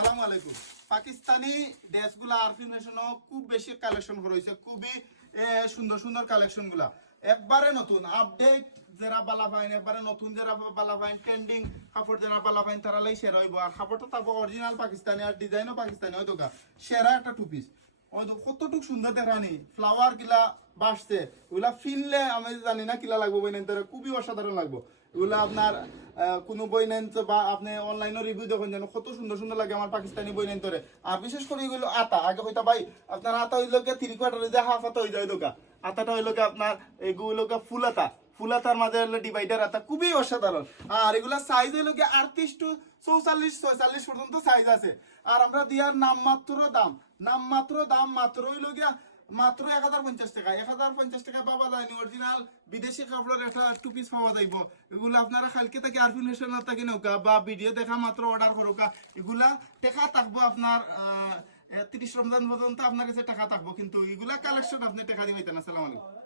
আসসালামু আলাইকুম। পাকিস্তানি ড্রেসগুলা আরফি ফ্যাশনও খুব বেশি কালেকশন করেছে, খুবই সুন্দর সুন্দর কালেকশনগুলা একবারে নতুন আপডেট যারা বালা পাইন, একবারে নতুন যারা বালা পাইন, ট্রেন্ডিং কাপড় যারা বালা পাইন তারা লাই সেরা হইব। আর কাপড়টা তারপর অরিজিনাল পাকিস্তানি আর ডিজাইনও পাকিস্তানি হয়তো সেরা একটা টু পিস হয়তো কতটুক সুন্দর দেখানি ফ্লাওয়ার কিলা বাসছে ওগুলা ফিনলে আমি জানি না কিলা লাগবো বই নেন, খুবই অসাধারণ লাগবো এগুলো আপনার কোনো বই নেন বা আপনি অনলাইনে রিভিউ দেখুন যেন কত সুন্দর সুন্দর লাগে আমার পাকিস্তানি বই নেন ধরে। আর বিশেষ করে এগুলো আতা আগে হইতা ভাই আপনার আতা হইল গিয়ে 3/4 যে হাফ আতা হয়ে যায় দোকা আতাটা হইল গিয়ে আপনার এগুলো ফুল আতা ফুলাতার মাঝে হলো ডিভাইডার আতা খুবই অসাধারণ। আর এগুলা সাইজ হইল গিয়ে 38 to 44 46 পর্যন্ত সাইজ আছে। আর আমরা দিয়ার নামমাত্র দাম মাত্র হইল গিয়া মাত্র 1050 টাকা 1050 টাকা পাওয়া যায়নি অরিজিনাল বিদেশি কাপড়ের একটা টু পিস পাওয়া যাইব। এগুলো আপনারা কালকে থেকে আরফিন ফ্যাশন থেকে নৌকা বা ভিডিও দেখা মাত্র অর্ডার করুকা এগুলা টাকা থাকবো আপনার 30 রমজান পর্যন্ত আপনার কাছে টাকা থাকবো, কিন্তু এগুলা কালেকশন আপনি টাকা দিবেন না। আসসালামু আলাইকুম।